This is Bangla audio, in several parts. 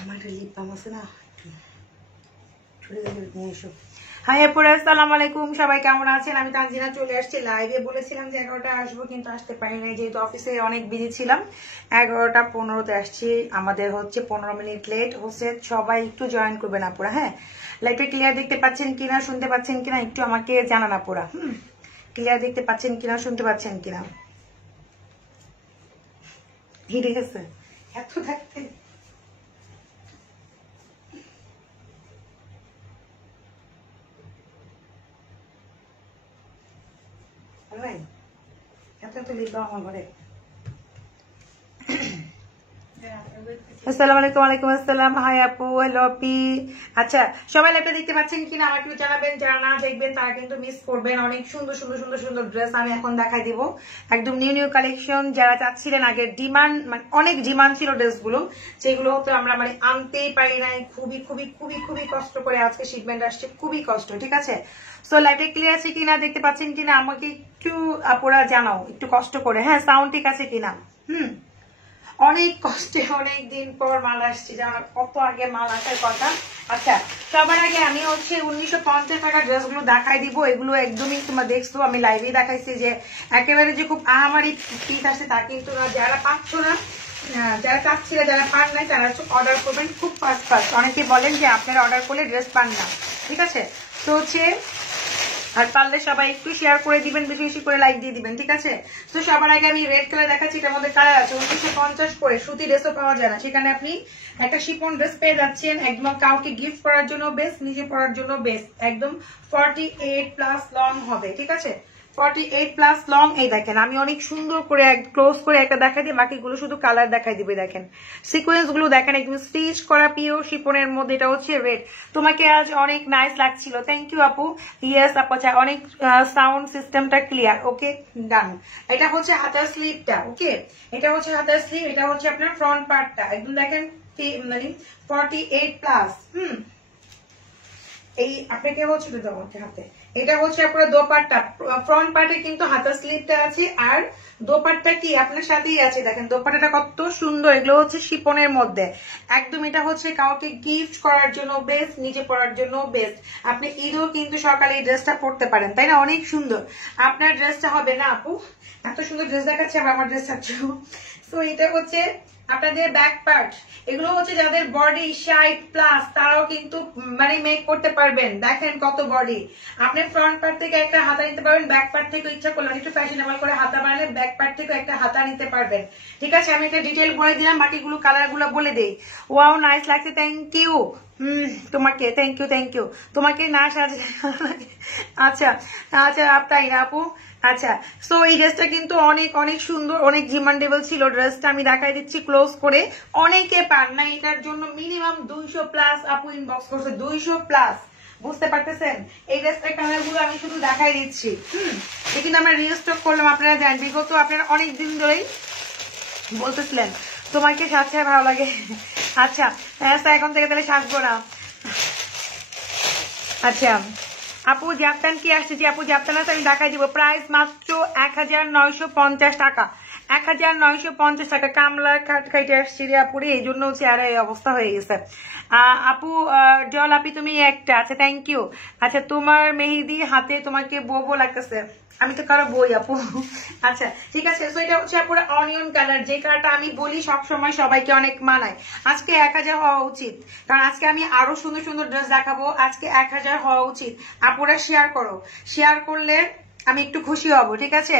আমার লিপ বাম আছে না, নিয়ে এসো। হাই আপুরা, আসসালামু আলাইকুম, সবাই কেমন আছেন? আমি তানজিনা চলে আসছি লাইভে। বলেছিলাম যে 11টায় আসবো, কিন্তু আসতে পারি নাই, যেহেতু অফিসে অনেক বিজি ছিলাম। 11টা 15-তে আসছি, আমাদের হচ্ছে 15 মিনিট লেট হচ্ছে। সবাই একটু জয়েন করবেন আপুরা। হ্যাঁ, লাইভটা ক্লিয়ার দেখতে পাচ্ছেন কিনা, শুনতে পাচ্ছেন কিনা একটু আমাকে জানান আপুরা। ক্লিয়ার দেখতে পাচ্ছেন কিনা, শুনতে পাচ্ছেন কিনা। হিরে গেছে এত থাকতে। এত লিখবা আমার ঘরে। আসসালামু আলাইকুম। ওয়ালাইকুম আসসালাম। হাই আপু, হ্যালো আপি। আচ্ছা, সবাই লাইভটা দেখতে পাচ্ছেন কিনা আমাকে একটু জানাবেন। যারা না দেখবেন তারা কিন্তু মিস করবেন। অনেক সুন্দর সুন্দর সুন্দর সুন্দর ড্রেস আমি এখন দেখাই দিব, একদম নিউ নিউ কালেকশন। যারা চাচ্ছিলেন, আগে ডিমান্ড, মানে অনেক ডিমান্ড ছিল ড্রেসগুলো, যেগুলো তো আমরা মানে আনতেই পারি নাই। খুবই খুবই খুবই খুবই কষ্ট করে আজকে শিপমেন্ট আসছে, খুবই কষ্ট। ঠিক আছে, সো লাইভটা ক্লিয়ার আছে কিনা, দেখতে পাচ্ছেন কিনা আমাকে একটু আপুরা জানাও, একটু কষ্ট করে। হ্যাঁ, সাউন্ড ঠিক আছে কিনা। অনেক কষ্টে অনেক দিন পর মাল আসছে, যেমন কত আগে মাল আসার কথা। আচ্ছা, সবার আগে আমি হচ্ছে 1950 টাকা ড্রেসগুলো দেখাই দিব। এগুলো একদমই তোমরা দেখছো, আমি লাইভে দেখাইছি যে একেবারে যে খুব আহামারি পিস আসছে তা কিন্তু না। যারা পাচ্ছ না, যারা চাচ্ছিল, যারা পান নাই, তারা অর্ডার করবেন খুব ফাস্ট ফাস্ট। অনেকে বলেন যে আপনারা অর্ডার করলে ড্রেস পান না। ঠিক আছে, তো হচ্ছে আর পারলে সবাই একটু শেয়ার করে দিবেন, বেশি বেশি করে লাইক দিয়ে দিবেন। ঠিক আছে, তো সবার আগে আমি রেড কালার দেখাচ্ছি। এটার মধ্যে কালার আছে 1950 করে, সুতি ড্রেসও পাওয়া যায় না। সেখানে আপনি একটা শিফন ড্রেস পেয়ে যাচ্ছেন, একদম কাউকে গিফট করার জন্য বেস্ট, নিজে পরার জন্য বেস্ট। একদম 48+ লং হবে। ঠিক আছে, 48+ লং। এই দেখেন, আমি অনেক সুন্দর করে ক্লোজ করে একটা দেখাই দিই, বাকিগুলো শুধু কালার দেখাই দিবে। দেখেন সিকোয়েন্স গুলো দেখেন, একদম স্টিচ করা পিওর শিফনের মধ্যে। এটা হচ্ছে রেড। তোমাকে আজ অনেক নাইস লাগছিল, থ্যাংক ইউ আপু। ইয়েস আপু, আচ্ছা, অনেক সাউন্ড সিস্টেমটা ক্লিয়ার। ওকে, ডান। এটা হচ্ছে হাতার স্লিভটা। ওকে, এটা হচ্ছে হাতার স্লিভ, এটা হচ্ছে আপনার ফ্রন্ট পার্টটা। একদম দেখেন মানে 48+। এই আপনাকে হচ্ছে হাতে, এটা হচ্ছে আপনার দোপাট্টা। ফ্রন্ট পার্টে কিন্তু হাতার স্লিভটা আছে, আর দোপাট্টা কি আপনার সাথেই আছে। দেখেন দোপাট্টাটা কত সুন্দর। এগুলো হচ্ছে শিপনের মধ্যে, একদম এটা হচ্ছে কাউকে গিফট করার জন্য বেস্ট, নিজে পরার জন্য বেস্ট। আপনি ঈদও কিন্তু সকালে এই ড্রেসটা পরতে পারেন, তাই না? অনেক সুন্দর আপনার ড্রেসটা হবে না আপু? এত সুন্দর ড্রেস দেখাচ্ছে, আমার ড্রেস চাচ্ছ। তো এটা হচ্ছে আপনাদের ব্যাক পার্ট। এগুলো হচ্ছে যাদের বডি 60+, তারাও কিন্তু মানে মেক করতে পারবেন। দেখেন কত বডি। আপনি ফ্রন্ট পার্ট থেকে একটা হাতা নিতে পারবেন, ব্যাক পার্ট থেকে ইচ্ছা করলেন একটু ফ্যাশনেবল করে হাতা বানালে ব্যাক পার্ট থেকে একটা হাতা নিতে পারবেন। ঠিক আছে, আমি এটা ডিটেল বলে দিলাম, বাকিগুলো কালার গুলো বলে দেই। ওয়াও, নাইস লাগছে, থ্যাংক ইউ। তোমাকে থ্যাংক ইউ, থ্যাংক ইউ। তোমাকে না সাজে। আচ্ছা আচ্ছা, তাই না আপু? আচ্ছা, সো এই ড্রেসটা কিন্তু অনেক অনেক সুন্দর, অনেক ডিমান্ডেবল ছিল ড্রেসটা। আমি দেখাই দিচ্ছি ক্লোজ করে। অনেকে পান না, এটার জন্য মিনিমাম 200+ আপু ইনবক্স করছে, 200+। বুঝতে পারতেছেন? এই ড্রেসটার কালার গুলো আমি শুধু দেখাই দিচ্ছি। এটা কিন্তু আমরা রিস্টক করলাম। আপনারা জানেন, বিগত আপনারা অনেক দিন ধরেই বলতেছিলেন তোমাকে সাজতে ভালো লাগে। আচ্ছা, এখন থেকে তাহলে সাজবো না। আচ্ছা আপু, জাপটান কি আসছে? যে আপু জাপটান আছে, আমি দেখাই দিব। প্রাইস মাত্র 1950 টাকা। 1950 টাকা। কামলা খাইতে আসছি রে আপুরে, এই জন্য চেয়ারে এই অবস্থা হয়ে গেছে। আপু জল আপি, তুমি একটা। আচ্ছা, থ্যাংক ইউ। আচ্ছা, তোমার মেহেদি হাতে তোমাকে বো লাগতেছে। আমি তো কারো বই আপু। আচ্ছা, ঠিক আছে। তো এটা হচ্ছে আপুরা অনিয়ন কালার, যে কালারটা আমি বলি সবসময় সবাইকে অনেক মানায়। আজকে 1000 হওয়া উচিত, কারণ আজকে আমি আরো সুন্দর সুন্দর ড্রেস দেখাবো। আজকে 1000 হওয়া উচিত। আপুরা শেয়ার করো, শেয়ার করলে আমি একটু খুশি হব। ঠিক আছে,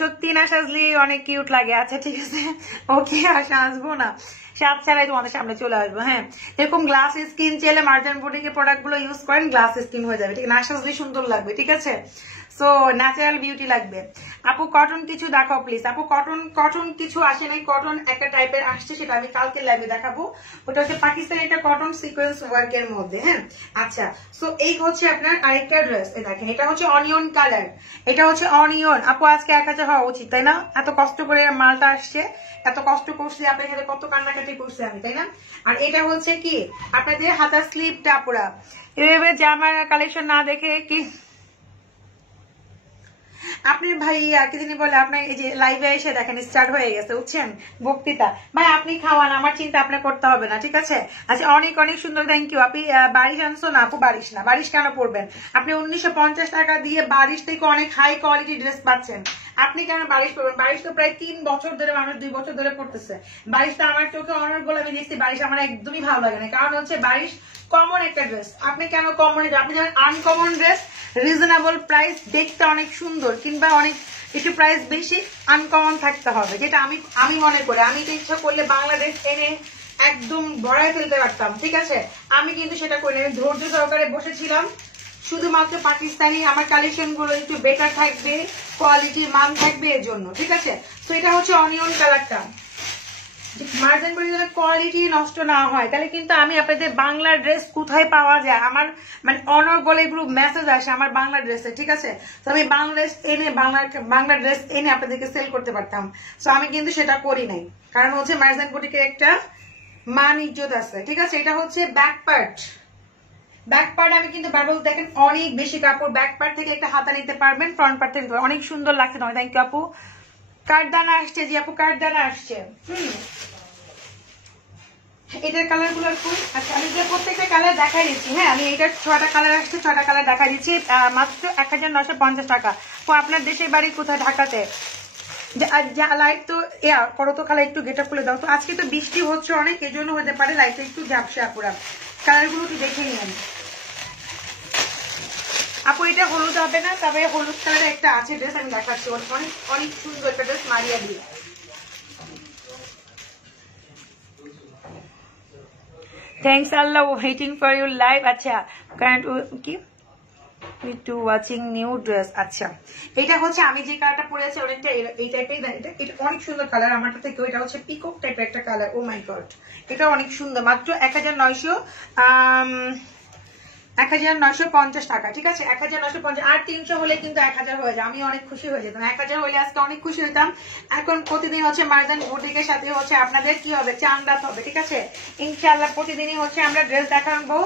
সত্যি না সাজলে অনেক কিউট লাগে। আচ্ছা ঠিক আছে, ওকে, আর সাজবো না, সাজ ছাড়াই তোমাদের সামনে চলে আসবো। হ্যাঁ, এরকম গ্লাস স্কিন চাইলে মার্জান বুটিকের প্রোডাক্ট গুলো ইউজ করেন, গ্লাস স্কিন হয়ে যাবে। ঠিক, না সাজলে সুন্দর লাগবে। ঠিক আছে, সো ন্যাচারাল বিউটি লাগবে। আপু কটন কিছু দেখাও প্লিজ। আপু কটন কিছু আসে নাই, কটন একটা টাইপের আসছে, সেটা আমি কালকে লাইভে দেখাবো। ওটা হচ্ছে পাকিস্তানি একটা কটন সিকোয়েন্স ওয়ার্কের মধ্যে। হ্যাঁ, আচ্ছা, সো এই হচ্ছে আপনার আরেকটা ড্রেস। দেখেন, এটা হচ্ছে অনিয়ন কালার, এটা হচ্ছে অনিয়ন। আপু আজকে 1000 হওয়া উচিত, তাই না? এত কষ্ট করে মালটা আসছে, এত কষ্ট করছি আপনার সাথে, কত কান্নাকাটি করছি আমি, তাই না? আর এটা হচ্ছে কি আপনাদের হাতার স্লিভটা। আপুরা এভাবে জামার কালেকশন না দেখে কি আপনি ভাই কি দিনই বলে আপনার এই যে লাইভে এসে দেখেন স্টার্ট হয়ে গেছে বুঝছেন বক্তৃতা। ভাই আপনি খাওয়ান, আমার চিন্তা আপনার করতে হবে না, ঠিক আছে? আচ্ছা অনেক অনেক সুন্দর, থ্যাংক ইউ। আপনি বারিশ আনছো না আপু? বারিশ না, বারিশ কেন পড়বেন আপনি? 1950 টাকা দিয়ে বারিশ থেকে অনেক হাই কোয়ালিটি ড্রেস পাচ্ছেন, আপনি কেন বারিশ পড়বেন? বারিশ তো প্রায় 3 বছর ধরে মানুষ 2 বছর ধরে পড়তেছে। বারিশটা আমার চোখে অনারেবল, আমি দেখছি বারিশ আমার একদমই ভালো লাগে না, কারণ হচ্ছে বারিশ কমন একটা ড্রেস। আপনি কেন কমন, আপনি জানেন আনকমন ড্রেস রিজনেবল প্রাইস, দেখতে অনেক সুন্দর কিংবা অনেক একটু প্রাইস বেশি, আনকমন থাকতে হবে, যেটা আমি মনে করি। আমি তো ইচ্ছা করলে বাংলাদেশ এনে একদম ভরায় ফেলতে পারতাম, ঠিক আছে? আমি কিন্তু সেটা করি, আমি ধৈর্য সহকারে বসেছিলাম শুধুমাত্র পাকিস্তানি আমার কালেকশন গুলো একটু বেটার থাকবে, কোয়ালিটি মান থাকবে এর জন্য, ঠিক আছে? তো এটা হচ্ছে অনিয়ন কালারটা, মার্জিন করে যদি কোয়ালিটি নষ্ট না হয় তাহলে কিন্তু আমি আপনাদের বাংলা ড্রেস কোথায় পাওয়া যায়, আমার মানে অনর্গল এগুলো মেসেজ আসে আমার বাংলা ড্রেসে, ঠিক আছে? তো আমি বাংলাদেশ এনে বাংলা ড্রেস এনে আপনাদেরকে সেল করতে পারতাম, তো আমি কিন্তু সেটা করি নাই, কারণ হচ্ছে মার্জিন বুটিকের একটা মান ইজ্জত আছে, ঠিক আছে? এটা হচ্ছে ব্যাক পার্ট, ব্যাক পার্ট আমি কিন্তু বারবার দেখেন অনেক বেশি কাপড়, ব্যাক পার্ট থেকে একটা হাতা নিতে পারবেন, ফ্রন্ট পার্ট থেকে অনেক সুন্দর লাগছে। তোমার থ্যাংক ইউ আপু। কাঠদানা আসছে, জি আপু কাঠদানা আসছে। এটার কালার গুলো আচ্ছা আমি যে প্রত্যেকটা কালার দেখাই দিচ্ছি, হ্যাঁ আমি এটার 6টা কালার আসছে, 6টা কালার দেখা দিচ্ছি মাত্র 1950 টাকা। তো আপনার দেশের বাড়ি কোথায়? ঢাকাতে। লাইট তো করো তো, খালা একটু গেট আপ খুলে দাও তো। আজকে তো বৃষ্টি হচ্ছে অনেক, এই জন্য হতে পারে লাইটটা একটু ঝাপসা। আপুরা কালার গুলো একটু দেখে নিন আপু। এটা হলুদ হবে না, তবে হলুদ কালারের একটা আছে ড্রেস, আমি দেখাচ্ছি, অনেক অনেক সুন্দর একটা ড্রেস, মারিয়া দিয়ে। Thanks Allah, waiting for your live. আচ্ছা কারেন্ট কি টু ওয়াচিং নিউ ড্রেস। আচ্ছা এটা হচ্ছে আমি যে কালারটা পরেছি অনেকটা এই টাইপের, এটা অনেক সুন্দর কালার আমারটা থেকে। এটা হচ্ছে পিকক টাইপের একটা কালার, ও মাই গড এটা অনেক সুন্দর, মাত্র 1950 টাকা, ঠিক আছে? 1950 আর 300 হলে কিন্তু 1000 হয়ে যায়, আমি অনেক খুশি হয়ে যেতাম। 1000 হলে আজকে অনেক খুশি হইতাম। এখন প্রতিদিন হচ্ছে মার্জান বুটিকের সাথে হচ্ছে আপনাদের কি হবে, চাঁদ রাত হবে, ঠিক আছে? ইনশাআল্লাহ প্রতিদিনই হচ্ছে আমরা ড্রেস দেখাবো,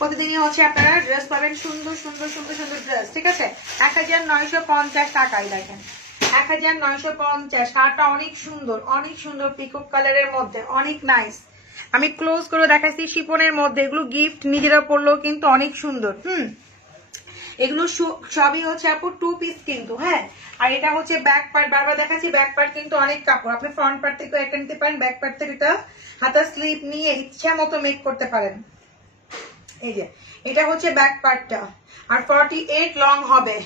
প্রতিদিনই হচ্ছে আপনারা ড্রেস পাবেন, সুন্দর সুন্দর সুন্দর সুন্দর ড্রেস, ঠিক আছে? 1950 টাকাই দেখেন, 1950। শার্টটা অনেক সুন্দর পিকক কালারের মধ্যে, অনেক নাইস। আমি ক্লোজ করে দেখাচ্ছি, শিপনের মধ্যে এগুলো গিফট, নিজেরা পড়লেও কিন্তু অনেক সুন্দর। এগুলো সবই হচ্ছে আপু 2 পিস কিন্তু, হ্যাঁ। আর এটা হচ্ছে ব্যাক পার্ট, বারবার দেখাচ্ছি ব্যাক পার্ট কিন্তু অনেক কাপড়, আপনি ফ্রন্ট পার্ট থেকে একটা নিতে পারেন, ব্যাক পার্ট থেকে এটা হাতা স্লিপ নিয়ে ইচ্ছা মতো মেক করতে পারেন। এই যে এটা হচ্ছে ব্যাক পার্টটা, আর 48 লং হবে।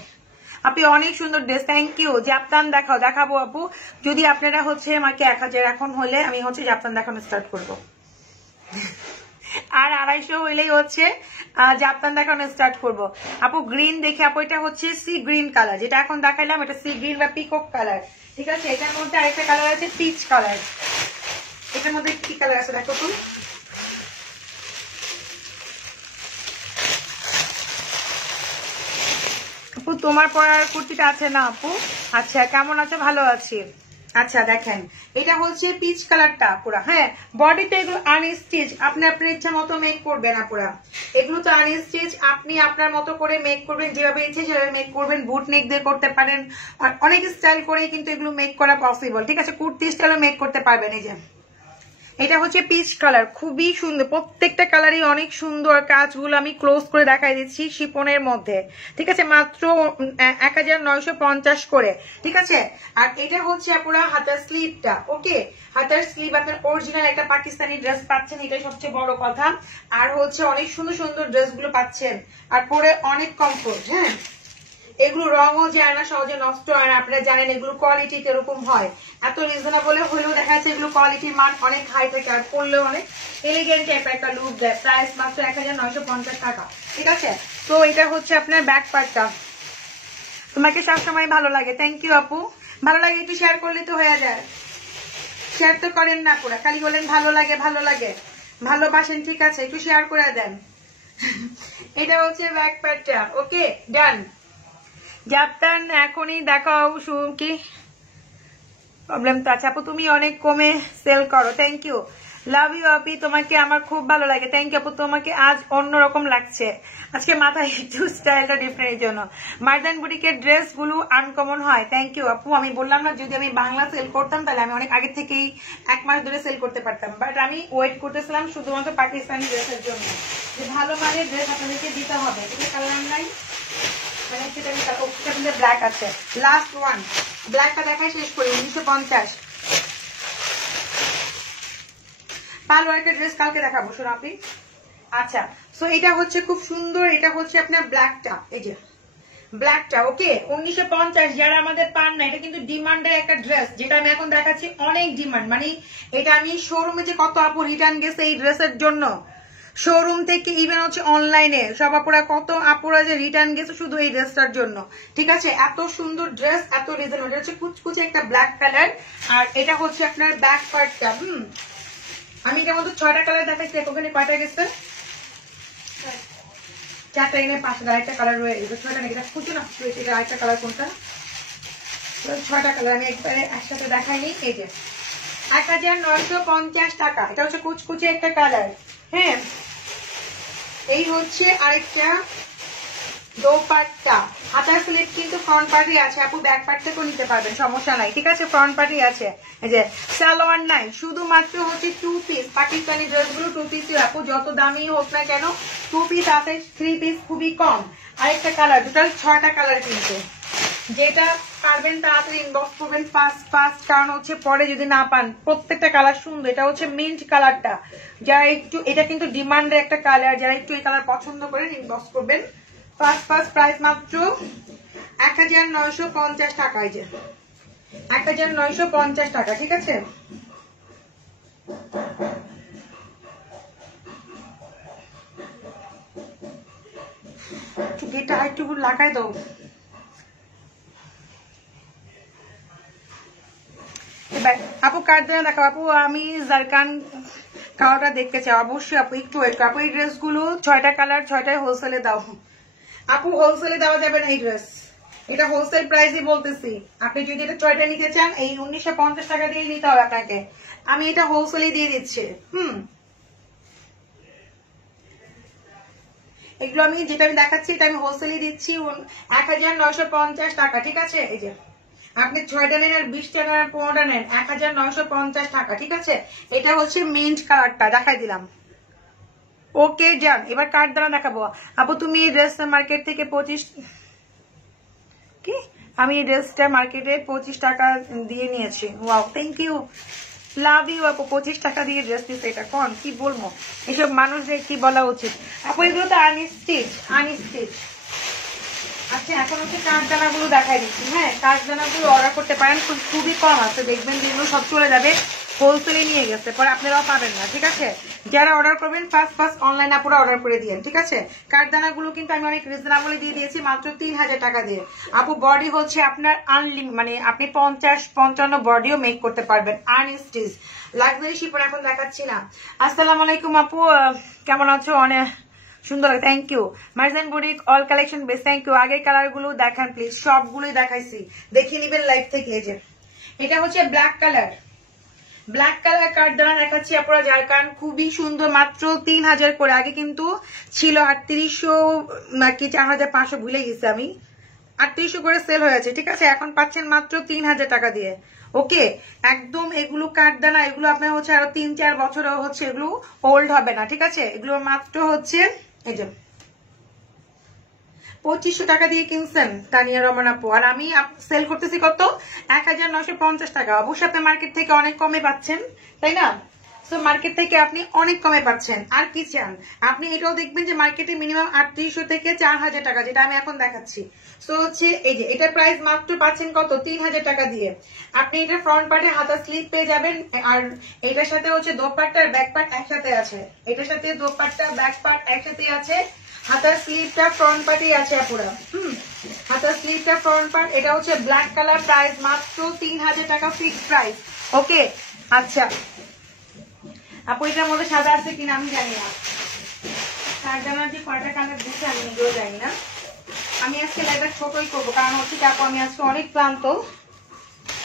আপনি অনেক সুন্দর ড্রেস, থ্যাংক ইউ। জাপতান দেখাবো আপু, যদি আপনারা হচ্ছে আমাকে 1000 এখন হলে আমি হচ্ছে জাপতান দেখানো স্টার্ট করবো, আর 250 হইলেই হচ্ছে জাপতান দেখানো স্টার্ট করবো। আপু গ্রিন দেখে আপু, এটা হচ্ছে সি গ্রিন কালার, যেটা এখন দেখাইলাম এটা সি গ্রিন বা পিকক কালার, ঠিক আছে? এটার মধ্যে আরেকটা কালার আছে পিচ কালার, এটার মধ্যে কি কালার আছে দেখো তো। আপু তোমার পরার কুর্তিটা আছে না আপু? আচ্ছা কেমন আছে? ভালো আছি। আচ্ছা দেখেন এটা হচ্ছে পিচ কালারটা পুরা, হ্যাঁ। বডিতে এগুলো আনস্টিচ, আপনি আপনার ইচ্ছা মতো মেক করবেন আপুরা, এগুলো তো আনস্টিচ, আপনি আপনার মতো করে মেক করবেন, যেভাবে ইচ্ছে সেভাবে মেক করবেন। বুট নেক দিয়ে করতে পারেন, আর অনেক স্টাইল করেই কিন্তু এগুলো মেক করা পসিবল, ঠিক আছে? কুর্তি স্টাইলে মেক করতে পারবেন। এই যে এটা হচ্ছে পিচ কালার, খুবই সুন্দর, প্রত্যেকটা কালারই অনেক সুন্দর। কাজগুলো আমি ক্লোজ করে দেখাই দিচ্ছি, শিপনের মধ্যে, ঠিক আছে? মাত্র 1950 করে, ঠিক আছে? আর এটা হচ্ছে আপনারা হাতার স্লিভটা, ওকে? হাতার স্লিভ আপনার অরিজিনাল একটা পাকিস্তানি ড্রেস পাচ্ছেন, এটাই সবচেয়ে বড় কথা। আর হচ্ছে অনেক সুন্দর সুন্দর ড্রেসগুলো পাচ্ছেন, আর পরে অনেক কমফোর্ট, হ্যাঁ। এগুলো রঙও যায় না, সহজে নষ্ট হয় না, আপনারা জানেন এগুলো কোয়ালিটি কিরকম হয়। এত রিজনেবল হলেও দেখা যাচ্ছে এগুলো কোয়ালিটির মান অনেক হাই থাকে, আর পরলেও অনেক এলিগেন্ট টাইপের একটা লুক দেয়। প্রাইস মাত্র 1950 টাকা, ঠিক আছে? তো এটা হচ্ছে আপনার ব্যাক পার্টটা, তোমাকে সবসময় ভালো লাগে, থ্যাংক ইউ আপু। ভালো লাগে একটু শেয়ার করলে তো হয়ে যায়, শেয়ার তো করেন না পুরা, খালি বলেন ভালো লাগে ভালোবাসেন, ঠিক আছে? একটু শেয়ার করে দেন। এটা হচ্ছে ব্যাক পার্টটা, ওকে ডান। জাপতান এখনই দেখাও, কি প্রবলেম তো আছে আপু, তুমি অনেক কমে সেল করো, থ্যাংক ইউ। লাভ ইউ আপি, তোমাকে আমার খুব ভালো লাগে। থ্যাংক ইউ আপু, তোমাকে আজ অন্যরকম লাগছে। আজকে মাথায় একটু স্টাইলটা ডিফারেন্ট জন্য। মার্জান বুটিকের ড্রেস গুলো আনকমন হয়। থ্যাংক ইউ আপু। আমি বললাম না, যদি আমি বাংলা সেল করতাম তাহলে আমি অনেক আগে থেকেই 1 মাস ধরে সেল করতে পারতাম, বাট আমি ওয়েট করতেছিলাম শুধুমাত্র পাকিস্তানি ড্রেসের জন্য, যে ভালো মানের ড্রেস আপনাদেরকে দিতে হবে। এটা কালার নাই, মানে সেটা ব্ল্যাক আছে। লাস্ট ওয়ান ব্ল্যাকটা দেখাই শেষ করি। 1950 পালোয়ারের ড্রেস কালকে দেখাবো শোনো আপনি। আচ্ছা, সো এটা হচ্ছে খুব সুন্দর, এটা হচ্ছে আপনার ব্ল্যাকটা, এই যে ব্ল্যাকটা। ওকে, 1950 যারা আমাদের পান না, এটা কিন্তু ডিমান্ডের একটা ড্রেস, যেটা আমি এখন দেখাচ্ছি অনেক ডিমান্ড। মানে এটা আমি শোরুমে যে কত আপু রিটার্ন গেছে এই ড্রেসের জন্য, শোরুম থেকে ইভেন হচ্ছে অনলাইনে সব আপুরা, কত আপুরা যে রিটার্ন গেছে শুধু এই ড্রেসটার জন্য। ঠিক আছে, এত সুন্দর ড্রেস, এত রিজনেবল। হচ্ছে কুচকুচে একটা ব্ল্যাক কালার, আর এটা হচ্ছে আপনার ব্যাক পার্টটা। আমি এটার মধ্যে 6টা কালার দেখাচ্ছি, ওখানে কয়টা গেছে? 4টা এনে 5টা, আরেকটা কালার রয়ে গেছে। 6টা নাকি? এটা খুঁজে না, এটা আরেকটা কালার কোনটা? 6টা কালার আমি একবারে একসাথে দেখাইনি। এই যে 1950 টাকা, এটা হচ্ছে কুচকুচে একটা কালার। হ্যাঁ, এই হচ্ছে আরেকটা দোপাট্টা। হাতার স্লিপ কিন্তু ফ্রন্ট পার্টি আছে আপু, ব্যাক পার্ট থেকেও নিতে পারবেন, সমস্যা নাই। ঠিক আছে, ফ্রন্ট পার্টি আছে। এই যে সালোয়ার নাই, শুধুমাত্র হচ্ছে 2 পিস। পাকিস্তানি ড্রেসগুলো 2 পিসই আপু, যত দামি হোক না কেন 2 পিস আছে, 3 পিস খুবই কম। আরেকটা কালার, টোটাল 6টা কালার কিন্তু। যেটা পারবেন তাড়াতাড়ি ইনবক্স করবেন ফার্স্ট, কারণ হচ্ছে পরে যদি না পান। প্রত্যেকটা কালার সুন্দর। এটা হচ্ছে মিন্ট কালারটা, যারা একটু, এটা কিন্তু ডিমান্ডের একটা কালার, যারা একটু এই কালার পছন্দ করেন ইনবক্স করবেন। ফার্স্ট প্রাইস মাত্র 1950 টাকা। এই যে 1950 টাকা। ঠিক আছে, গেটটা একটু লাগাই দাও। আপু কার্ডটা দেখাও আপু, আমি জারকান কালোটা দেখতে চাই অবশ্যই আপু, একটু ওয়েট করো আপু। এই ড্রেসগুলো 6টা কালার, 6টাই হোলসেলে দাও আপু, হোলসেলে দেওয়া যাবে না এই ড্রেস, এটা হোলসেল প্রাইসই বলতেছি। আপনি যদি এটা 6টা নিতে চান, এই 1950 টাকা দিয়ে নিতে হবে আপনাকে, আমি এটা হোলসেলে দিয়ে দিচ্ছি। এগুলো আমি যেটা আমি দেখাচ্ছি, এটা আমি হোলসেলে দিচ্ছি 1950 টাকা। ঠিক আছে, এই যে আপনি 6টা নেন আর 20টা নেন আর 15টা নেন, 1950 টাকা। ঠিক আছে, এটা হচ্ছে মিন্ট কালারটা দেখাই দিলাম। ওকে যান, এবার কার্ড দ্বারা দেখাবো আপু। তুমি এই ড্রেস মার্কেট থেকে 25 কি, আমি এই ড্রেসটা মার্কেটে 25 টাকা দিয়ে নিয়েছি। Wow, thank you, love you আপু। 25 টাকা দিয়ে ড্রেস নিতে, এটা কোন কি বলবো, এসব মানুষদের কি বলা উচিত আপু? এগুলো তো আনস্টিচ। আচ্ছা, এখন হচ্ছে কাঠদানাগুলো দেখাই দিচ্ছি। হ্যাঁ, কাঠদানাগুলো অর্ডার করতে পারেন, খুবই কম আছে, দেখবেন যেগুলো সব চলে যাবে, হোলসেলে নিয়ে গেছে, পরে আপনারাও পাবেন না। ঠিক আছে, যারা অর্ডার করবেন ফার্স্ট অনলাইন আপুরা অর্ডার করে দিয়েন। ঠিক আছে, কাঠদানাগুলো কিন্তু আমি অনেক রিজনেবলে দিয়ে দিয়েছি, মাত্র 3000 টাকা দিয়ে আপু। বডি হচ্ছে আপনার আনলিমিটেড, মানে আপনি 50-55 বডিও মেক করতে পারবেন, আনস্টিচ লাক্সারি শিপন। এখন দেখাচ্ছি না। আসসালামু আলাইকুম আপু, কেমন আছো? অনেক সুন্দর, thank you. Marjan boutique all collection best, thank you. আগের কালার গুলো দেখান প্লিজ, সবগুলোই দেখাইছি, দেখে নিবেন লাইভ থেকে। এই যে এটা হচ্ছে ব্ল্যাক কালার কার্ডদানা দেখাচ্ছি আপনারা, যার কারণ খুবই সুন্দর, মাত্র 3000 করে। আগে কিন্তু ছিল 3800 নাকি 4500, ভুলে গেছি আমি, 3800 করে সেল হয়েছে। ঠিক আছে, এখন পাচ্ছেন মাত্র 3000 টাকা দিয়ে। ওকে, একদম এগুলো কাঠদানা, এগুলো আপনার হচ্ছে আরো 3-4 বছরও হচ্ছে এগুলো ওল্ড হবে না। ঠিক আছে, এগুলো মাত্র হচ্ছে এই যে 2500 টাকা দিয়ে কিনছেন তানিয়া রহমান আপু, আর আমি সেল করতেছি কত? 1950 টাকা। অবশ্যই আপনি মার্কেট থেকে অনেক কমে পাচ্ছেন, তাই না? সো মার্কেট থেকে আপনি অনেক কমে পাচ্ছেন। আর কি চান আপনি? এটাও দেখবেন যে মার্কেটে মিনিমাম 3800 থেকে 4000 টাকা, যেটা আমি এখন দেখাচ্ছি। সো হচ্ছে এই যে এটা প্রাইস মাত্র পাচ্ছেন কত? 3000 টাকা দিয়ে। আপনি এটা ফ্রন্ট পার্টে হাতা স্লিপ পেয়ে যাবেন, আর এটার সাথে হচ্ছে দোপাট্টা আর ব্যাক পার্ট একসাথে আছে। এটার সাথে দোপাট্টা ব্যাক পার্ট একসাথে আছে, হাতার স্লিভটা ফ্রন্ট পার্টই আছে পুরো। হাতার স্লিভটা ফ্রন্ট পার্ট। এটা হচ্ছে ব্ল্যাক কালার, প্রাইস মাত্র 3000 টাকা, ফিক্সড প্রাইস। ওকে, আচ্ছা আপু এটার মধ্যে সাদা আছে কিনা আমি জানি না, কাঠদানার যে কয়টা কালার দিচ্ছে আমি নিজেও জানি না। আমি আজকে লাইভটা ছোটই করবো, কারণ হচ্ছে আপু আমি আজকে অনেক ক্লান্ত,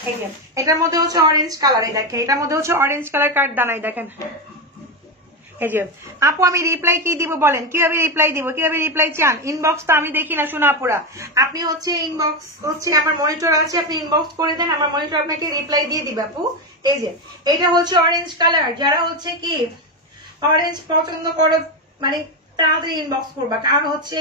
এই যে এটার মধ্যে হচ্ছে অরেঞ্জ কালার, এই দেখেন এটার মধ্যে হচ্ছে অরেঞ্জ কালার কার্ড দানাই দেখেন। এই যে আপু আমি রিপ্লাই কি দিব বলেন, কিভাবে রিপ্লাই দিব, কিভাবে রিপ্লাই চান? ইনবক্স তো আমি দেখি না শোনা আপুরা, আপনি হচ্ছে ইনবক্স হচ্ছে আমার মনিটর আছে, আপনি ইনবক্স করে দেন, আমার মনিটর আপনাকে রিপ্লাই দিয়ে দিবে আপু। এই যে এটা হচ্ছে অরেঞ্জ কালার, যারা হচ্ছে কি অরেঞ্জ পছন্দ করো মানে তাড়াতাড়ি ইনবক্স করবা, কারণ হচ্ছে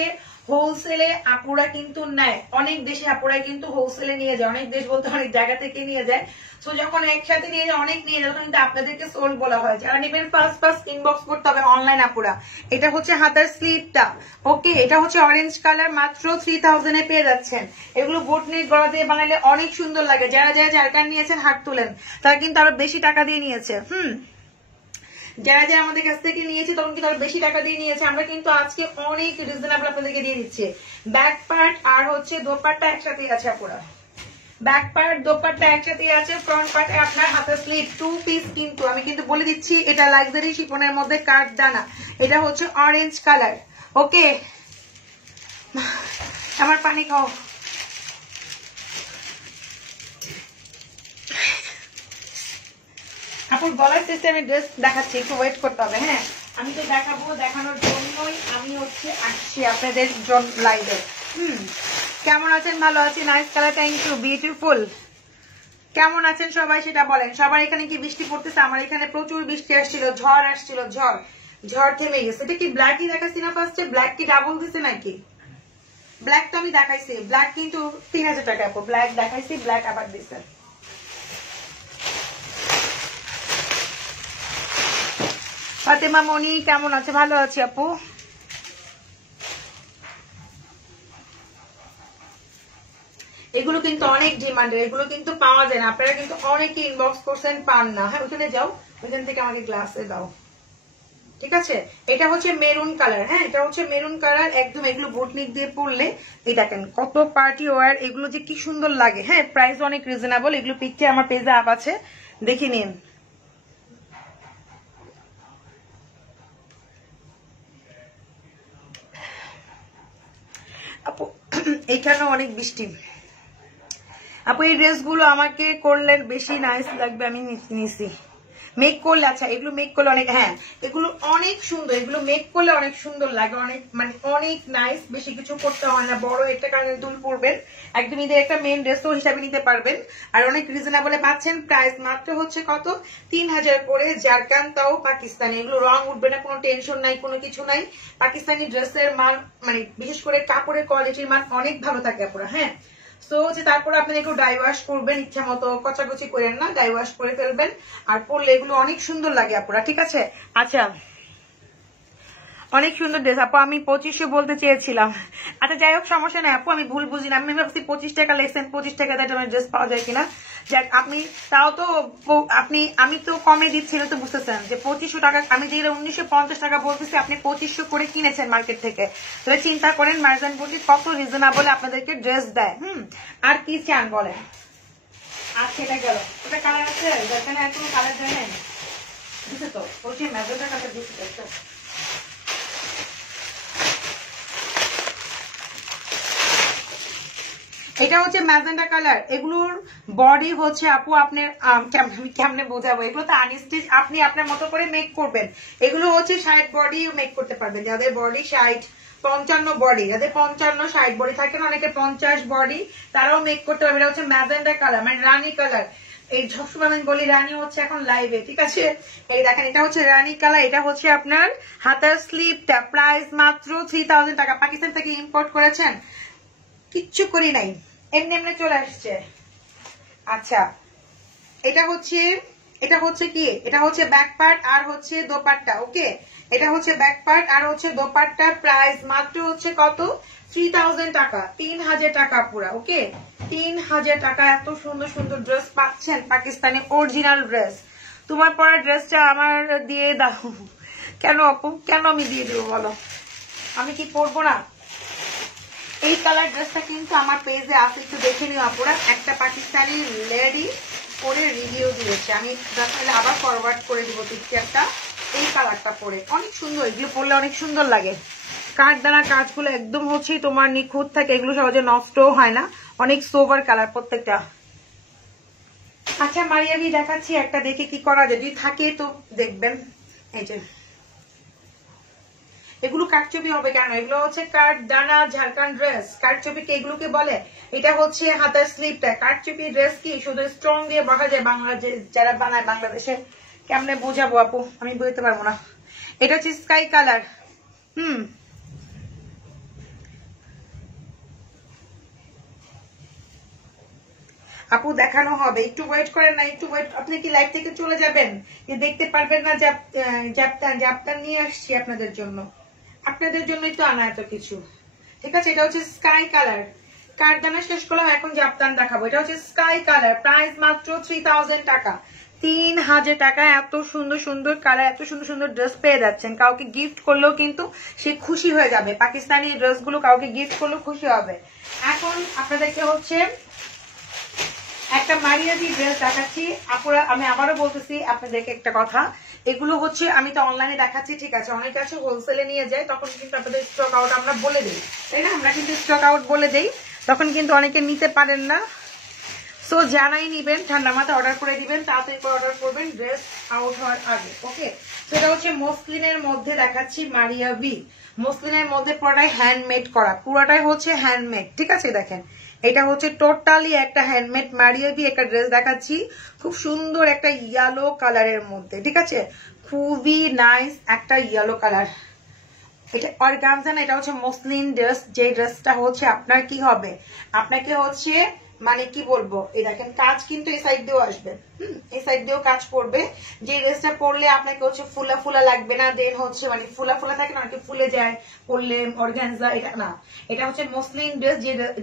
হোলসেলে আপুরা কিন্তু নেয়, অনেক দেশে আপুরা কিন্তু হোলসেলে নিয়ে যায়, অনেক দেশ বলতে অনেক জায়গা থেকে নিয়ে যায়। তো যখন একসাথে নিয়ে যায় অনেক নিয়ে যায় তখন কিন্তু আপনাদেরকে সোল্ড বলা হয়, যারা নেবেন ফার্স্ট ইনবক্স করতে হবে অনলাইন আপুরা। এটা হচ্ছে হাতার স্লিপটা, ওকে এটা হচ্ছে অরেঞ্জ কালার, মাত্র 3000 এ পেয়ে যাচ্ছেন। এগুলো বোট নেক গলা দিয়ে বানালে অনেক সুন্দর লাগে, যারা যারা জারকান নিয়েছেন হাত তুলেন, তারা কিন্তু আরো বেশি টাকা দিয়ে নিয়েছে। যারা যারা আমাদের কাছ থেকে নিয়েছে তখন কিন্তু আরো বেশি টাকা দিয়ে নিয়েছে, আমরা কিন্তু আজকে অনেক রিজনেবল আপনাদেরকে দিয়ে দিচ্ছি। ব্যাক পার্ট আর হচ্ছে দোপাট্টা একসাথে আছে আপুরা, ব্যাক পার্ট দোপাট্টা একসাথে আছে, ফ্রন্ট পার্টে আপনার হাতের স্লিপ 2 পিস, কিন্তু আমি কিন্তু বলে দিচ্ছি এটা লাক্সারি শিফনের মধ্যে কাট দানা, এটা হচ্ছে অরেঞ্জ কালার, ওকে আমার পানি খাও। আপুর গলার সিস্টেমে ড্রেস দেখাচ্ছি, একটু ওয়েট করতে হবে। হ্যাঁ আমি তো দেখাবো, দেখানোর জন্যই আমি হচ্ছে আসছি আপনাদের লাইভে। কেমন আছেন? ভালো আছি, nice colour, thank you, beautiful. কেমন আছেন সবাই সেটা বলেন। সবার এখানে কি বৃষ্টি পড়তেছে? আমার এখানে প্রচুর বৃষ্টি আসছিল, ঝড় আসছিল, ঝড় থেমে গেছে। এটা কি ব্ল্যাকই দেখাচ্ছি না ফার্স্টে? ব্ল্যাক কি ডাবল দিছে নাকি? ব্ল্যাক তো আমি দেখাইছি, ব্ল্যাক কিন্তু 3000 টাকা আপু, ব্ল্যাক দেখাইছি, ব্ল্যাক আবার দিছে। ফাতেমা মনি কেমন আছে? ভালো আছি আপু। এগুলো কিন্তু অনেক ডিমান্ডের, এগুলো কিন্তু পাওয়া যায় না, আপনারা কিন্তু অনেকে ইনবক্স করছেন পান না। হ্যাঁ ওখানে যাও, ওইখান থেকে আমাকে গ্লাসে দাও, ঠিক আছে? এটা হচ্ছে মেরুন কালার, হ্যাঁ এটা হচ্ছে মেরুন কালার একদম। এগুলো বোটনিক দিয়ে পরলে এই দেখেন কত পার্টি ওয়ার, এগুলো যে কি সুন্দর লাগে। হ্যাঁ প্রাইস অনেক রিজনেবল, এগুলো পিকচার আমার পেজে আপ আছে, দেখে নিন। আপু এখানে অনেক বৃষ্টি আপু, এই ড্রেসগুলো আমাকে করলে বেশি নাইস লাগবে, আমি নিছি মেক করলে। আচ্ছা এগুলো মেক করলে অনেক, হ্যাঁ এগুলো অনেক সুন্দর, এগুলো মেক করলে অনেক সুন্দর লাগে, অনেক মানে অনেক নাইস, বেশি কিছু করতে হয় না। বড় একটা কানের দুল পরবেন, একদম ঈদের একটা মেন ড্রেসও হিসাবে নিতে পারবেন, আর অনেক রিজনেবলে পাচ্ছেন। প্রাইস মাত্র হচ্ছে কত? 3000 করে, জারকান তাও পাকিস্তানি। এগুলো রং উঠবে না, কোনো টেনশন নাই, কোনো কিছু নাই। পাকিস্তানি ড্রেসের মান মানে বিশেষ করে কাপড়ের কোয়ালিটির মান অনেক ভালো থাকে আপনারা। হ্যাঁ তো হচ্ছে তারপরে আপনি একটু ডাই ওয়াশ করবেন, ইচ্ছা মতো কচাকচি করেন না, ডাই ওয়াশ করে ফেলবেন, আর পরলে এগুলো অনেক সুন্দর লাগে আপুরা, ঠিক আছে? আচ্ছা অনেক সুন্দর ড্রেস আপু, আমি 2500 বলতে চেয়েছিলাম। আচ্ছা যাই হোক সমস্যা নাই আপু, আমি ভুল বুঝি না, আমি ভাবছি 25 টাকা লেখছেন, 25 টাকা দিয়ে ড্রেস পাওয়া যায় কিনা। যাক আপনি তাও তো আপনি, আমি তো কমে দিচ্ছিল তো বুঝতেছেন যে 2500 টাকা, আমি যে 1950 টাকা বলতেছি আপনি 2500 করে কিনেছেন মার্কেট থেকে, তাহলে চিন্তা করেন মার্জিন বুটি কত রিজনেবল আপনাদেরকে ড্রেস দেয়। আর কি চান বলেন? আচ্ছা এটা গেল, ওটা কালার আছে যেখানে এখনো কালার দেয় নাই, দিছে তো ওই যে ম্যাজেন্টা কালার দিচ্ছে। এটা হচ্ছে ম্যাজেন্টা কালার, এগুলোর বডি হচ্ছে আপু আপনার কেমনে বোঝাবো, এগুলো তো আনস্টিচ, আপনি আপনার মতো করে মেক করবেন। এগুলো হচ্ছে 60 বডি মেক করতে পারবেন, যাদের বডি 60 55 বডি, যাদের 55 60 বডি থাকে না, অনেকে 50 বডি, তারাও মেক করতে পারবে। এটা হচ্ছে ম্যাজেন্টা কালার মানে রানী কালার, এই সবসময় আমি বলি রানী হচ্ছে এখন লাইভে, ঠিক আছে? এই দেখেন এটা হচ্ছে রানী কালার, এটা হচ্ছে আপনার হাতার স্লিপটা, প্রাইস মাত্র 3000 টাকা। পাকিস্তান থেকে ইম্পোর্ট করেছেন, কিচ্ছু করি নাই, এমনি এমনি চলে আসছে। আচ্ছা এটা হচ্ছে কি, এটা হচ্ছে ব্যাক পার্ট আর হচ্ছে দোপাট্টা, ওকে এটা হচ্ছে ব্যাক পার্ট আর হচ্ছে দোপাট্টা, প্রাইস মাত্র হচ্ছে কত? 3000 টাকা, 3000 টাকা পুরা, ওকে 3000 টাকা। এত সুন্দর সুন্দর ড্রেস পাচ্ছেন, পাকিস্তানি অরিজিনাল ড্রেস। তোমার পরা ড্রেসটা আমার দিয়ে দাও। কেন আপু, কেন আমি দিয়ে দেবো বলো, আমি কি পরবো না? এই কালার ড্রেসটা কিন্তু আমার পেজে আছে, একটু দেখে নিও আপুরা। একটা পাকিস্তানি লেডি পরে রিভিউ দিয়েছে, আমি তাহলে আবার ফরওয়ার্ড করে দিব পিকচারটা। এই কালারটা পরে অনেক সুন্দর, এগুলো পরলে অনেক সুন্দর লাগে। কাঠদানা কাজগুলো একদম হচ্ছে তোমার নিখুঁত থাকে, এগুলো সহজে নষ্টও হয় না, অনেক সোভার কালার প্রত্যেকটা। আচ্ছা মারিয়াবি দেখাচ্ছি একটা, দেখে কি করা যায়, যদি থাকে তো দেখবেন। এই যে এগুলো কারচুপি হবে কেন, এগুলো হচ্ছে কাঠদানা ঝাড়খান্ড ড্রেস। কারচুপি কে এগুলোকে বলে? এটা হচ্ছে হাতার স্লিপটা। কারচুপি ড্রেস কি শুধু স্ট্রং দিয়ে বাঁধা যায়, বাংলাদেশ যারা বানায় বাংলাদেশে। কেমনে বোঝাবো আপু, আমি বুঝতে পারবো না। এটা হচ্ছে স্কাই কালার। আপু দেখানো হবে, একটু ওয়েট করেন না, একটু ওয়েট। আপনি কি লাইভ থেকে চলে যাবেন, দেখতে পারবেন না জ্যাপটা নিয়ে আসছি আপনাদের জন্য, আপনাদের জন্যই তো আনা এত কিছু। ঠিক আছে, এটা হচ্ছে স্কাই কালার। কাঠদানা শেষ করলাম, এখন জাপটান দেখাবো। এটা হচ্ছে স্কাই কালার, প্রাইস মাত্র 3000 টাকা। 3000 টাকা এত সুন্দর সুন্দর কালার, এত সুন্দর সুন্দর ড্রেস পেয়ে যাচ্ছেন। কাউকে গিফট করলেও কিন্তু সে খুশি হয়ে যাবে। পাকিস্তানি ড্রেসগুলো কাউকে গিফট করলেও খুশি হবে। এখন আপনাদেরকে হচ্ছে একটা মারিয়াবি ড্রেস দেখাচ্ছি আপুরা। আমি আবারও বলতেছি আপনাদেরকে একটা কথা, এগুলো হচ্ছে আমি তো অনলাইনে দেখাচ্ছি, ঠিক আছে, অনেকে আছে হোলসেলে নিয়ে যায়, তখন কিন্তু আপনাদের স্টক আউট আমরা বলে দিই, তাই না? আমরা কিন্তু স্টক আউট বলে দিই, তখন কিন্তু অনেকে নিতে পারেন না। সো জানাই নিবেন, ঠান্ডা মাথায় অর্ডার করে দিবেন, তাড়াতাড়ি করে অর্ডার করবেন ড্রেস আউট হওয়ার আগে। ওকে, সেটা হচ্ছে মসলিনের মধ্যে দেখাচ্ছি মারিয়াবি। মসলিনের মধ্যে পুরোটাই হ্যান্ডমেড করা, পুরোটাই হচ্ছে হ্যান্ডমেড। ঠিক আছে, দেখেন এটা হচ্ছে টোটালি একটা হ্যান্ডমেড মারিয়াবি একটা ড্রেস দেখাচ্ছি, খুব সুন্দর একটা ইয়েলো কালারের মধ্যে। ঠিক আছে, খুবই নাইস একটা ইয়েলো কালার। এটা অর্গানজা না, এটা হচ্ছে মসলিন ড্রেস। যে ড্রেসটা হচ্ছে আপনার কি হবে, আপনাকে হচ্ছে মানে কি বলবো, এই দেখেন কাজ কিন্তু এই সাইড দিয়েও আসবে, এই সাইড দিয়েও কাজ করবে। যে ড্রেসটা পরলে আপনাকে হচ্ছে ফুলা ফুলা লাগবে না, দেন হচ্ছে মানে ফুলা ফুলা থাকে না, অনেকে ফুলে যায় পরলে অর্গানজা, এটা না, এটা হচ্ছে মসলিন ড্রেস।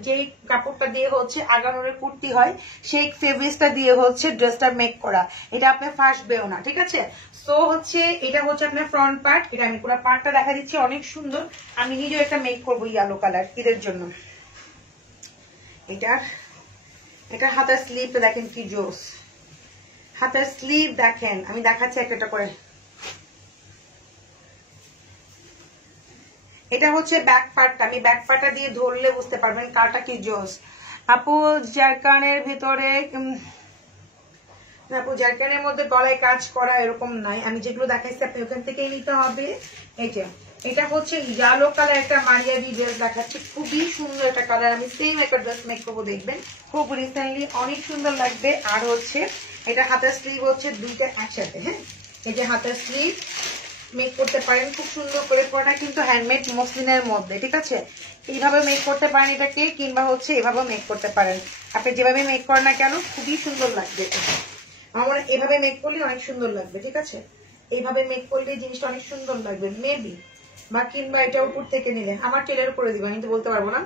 যে কাপড়টা দিয়ে হচ্ছে আগানোর কুর্তি হয়, সেই ফেব্রিক্সটা দিয়ে হচ্ছে ড্রেসটা মেক করা, এটা আপনি ফাঁসবেও না। ঠিক আছে, সো হচ্ছে এটা হচ্ছে আপনার ফ্রন্ট পার্ট। এটা আমি পুরো পার্টটা দেখা দিচ্ছি, অনেক সুন্দর। আমি নিজেও একটা মেক করবো ইয়েলো কালার ঈদের জন্য। এটা হাতের স্লিভ দেখেন কি জোস, হাতের স্লিভ দেখেন, আমি দেখাচ্ছি একটা করে। এটা হচ্ছে ব্যাক পার্টটা, আমি ব্যাক পার্টটা দিয়ে ধরলে বুঝতে পারবেন কারটা কি জোস। আপু জারকানের ভিতরে, আপু জারকানের মধ্যে গলায় কাজ করা এরকম নাই, আমি যেগুলো দেখাইছি আপনি ওখান থেকেই নিতে হবে। এটা হচ্ছে ইয়েলো কালার একটা মারিয়াবি ড্রেস দেখাচ্ছি, খুবই সুন্দর একটা কালার। আমি সেম একটা ড্রেস মেক করবো, দেখবেন খুব রিসেন্টলি, অনেক সুন্দর লাগবে। আর হচ্ছে এটা হাতের স্লিভ হচ্ছে দুইটা একসাথে। হ্যাঁ, এই যে হাতের স্লিভ মেক করতে পারেন খুব সুন্দর করে, পুরোটা কিন্তু হ্যান্ডমেড মসলিনের মধ্যে। ঠিক আছে, এইভাবে মেক করতে পারেন এটাকে, কিংবা হচ্ছে এভাবে মেক করতে পারেন। আপনি যেভাবে মেক করেন না কেন খুবই সুন্দর লাগবে। আমার এভাবে মেক করলে অনেক সুন্দর লাগবে। ঠিক আছে, এইভাবে মেক করলে জিনিসটা অনেক সুন্দর লাগবে মেবি, বা কিংবা এটা উপর থেকে নিলে আমার টেলার করে দিবেন, আমি তো বলতে পারবো না।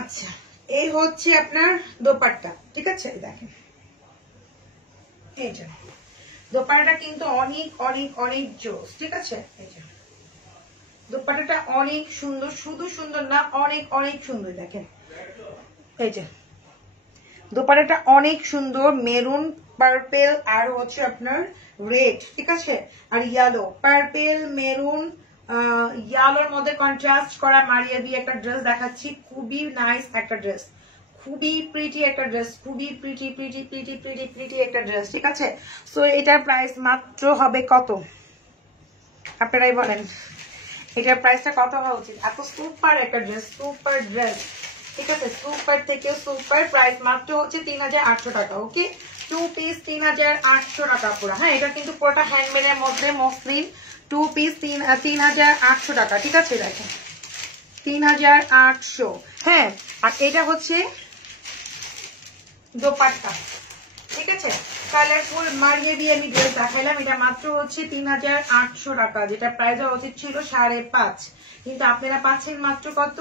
আচ্ছা, এই হচ্ছে আপনার দোপাট্টা। ঠিক আছে, দেখেন এই যে দোপাট্টাটা কিন্তু অনেক অনেক অনেক জোস। ঠিক আছে, এই যে দোপাট্টাটা অনেক সুন্দর, শুধু সুন্দর না অনেক অনেক সুন্দর। দেখেন এই যে দোপাট্টাটা অনেক সুন্দর, মেরুন, পার্পেল আর হচ্ছে আপনার রেড। ঠিক আছে, আর ইয়েলো, পার্পেল, মেরুন, ইয়ালোর মধ্যে কন্ট্রাস্ট করা মারিয়াবি একটা ড্রেস দেখাচ্ছি, খুবই নাইস একটা ড্রেস, খুবই প্রিটি একটা ড্রেস, খুবই pretty pretty pretty pretty pretty একটা ড্রেস। ঠিক আছে, সো এটার প্রাইস মাত্র হবে কত আপনারাই বলেন, এটার প্রাইসটা কত হওয়া উচিত? এত সুপার একটা ড্রেস, সুপার ড্রেস। ঠিক আছে, সুপার থেকে সুপার, প্রাইস মাত্র হচ্ছে 3800 টাকা। ওকে, 2 পিস 3800 টাকা পুরো। হ্যাঁ, এটা কিন্তু পুরোটা হ্যান্ডমেডের মধ্যে মসলিন, 2 পিস 3800 টাকা। ঠিক আছে, দেখেন 3800। হ্যাঁ, আর এটা হচ্ছে দোপাট্টা। ঠিক আছে, কালারফুল মারিয়াবি আমি ড্রেস দেখাইলাম, এটা মাত্র হচ্ছে 3800 টাকা, যেটা প্রাইস হওয়া উচিত ছিল 5.5, কিন্তু আপনারা পাচ্ছেন মাত্র কত